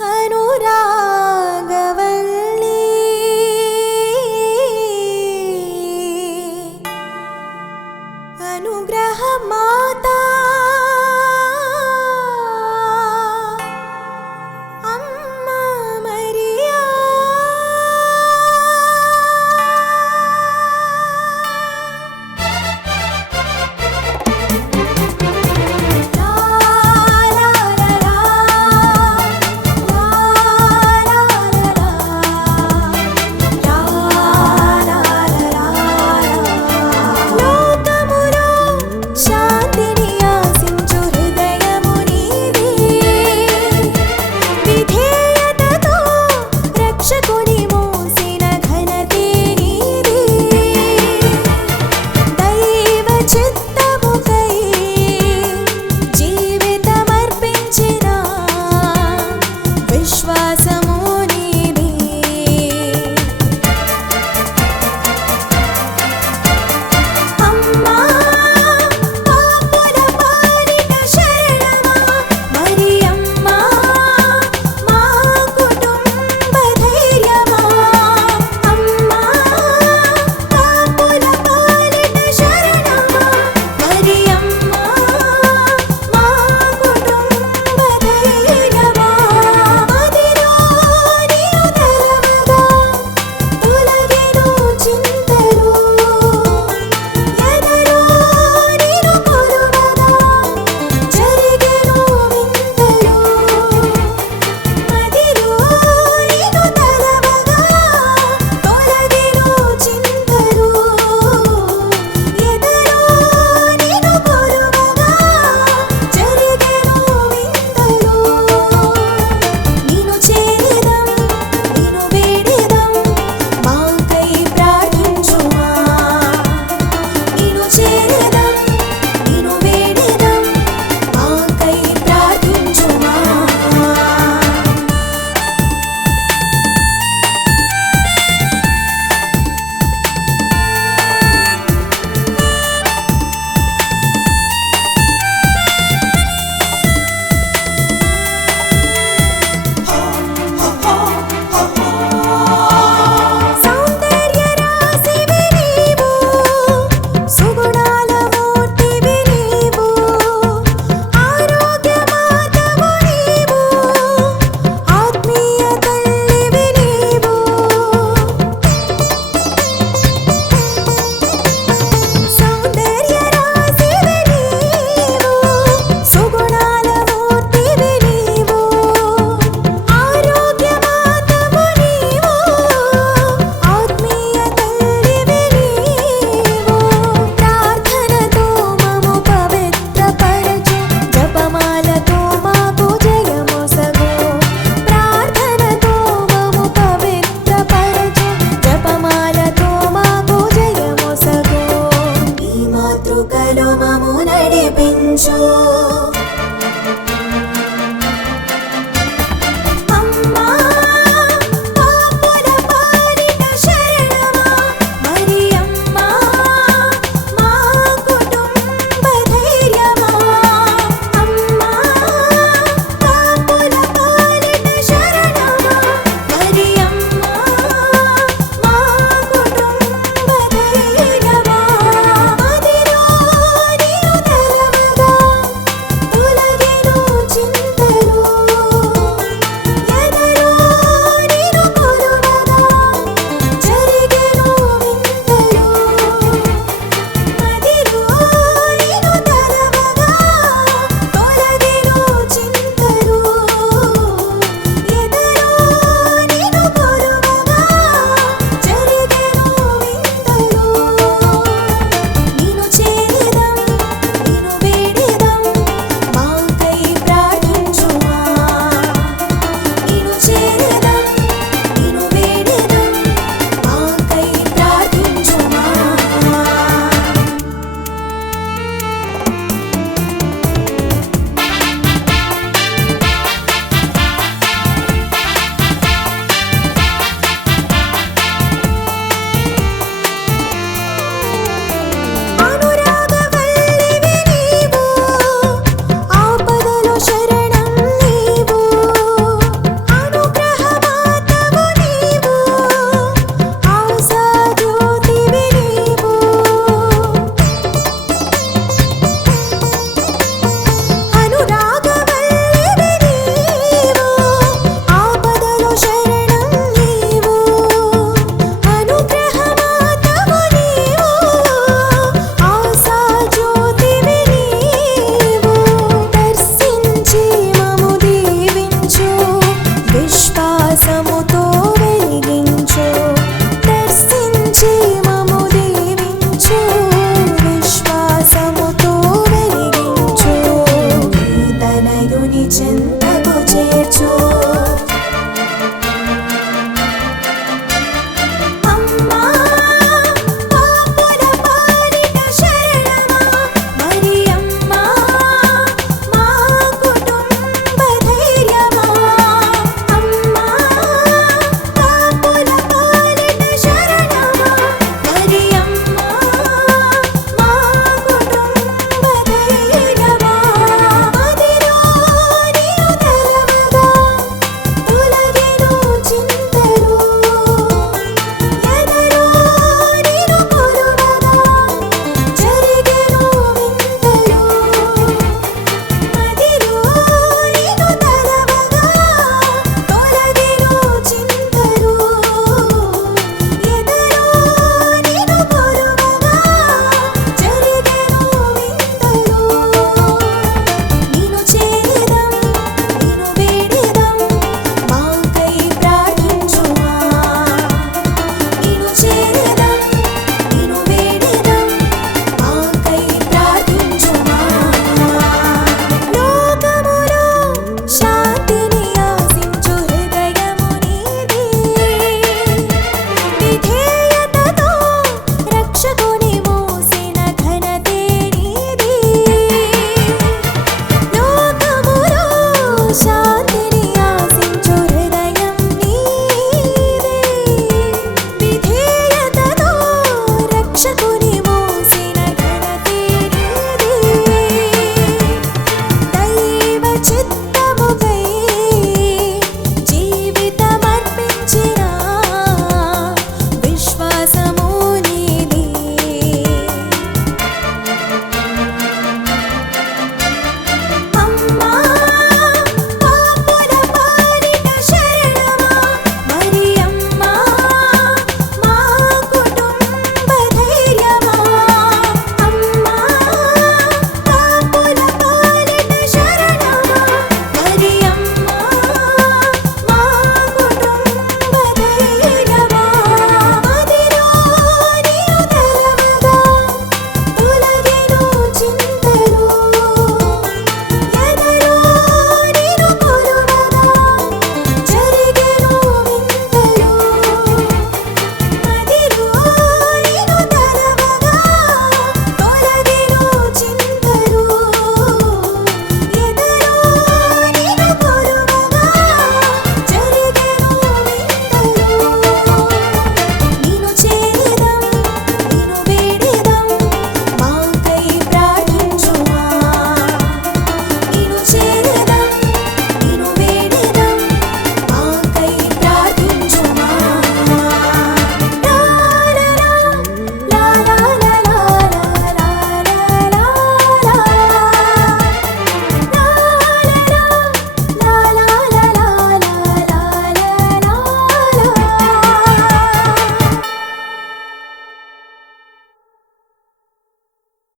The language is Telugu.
I know du దేవుని చెంతకు చేర్చు.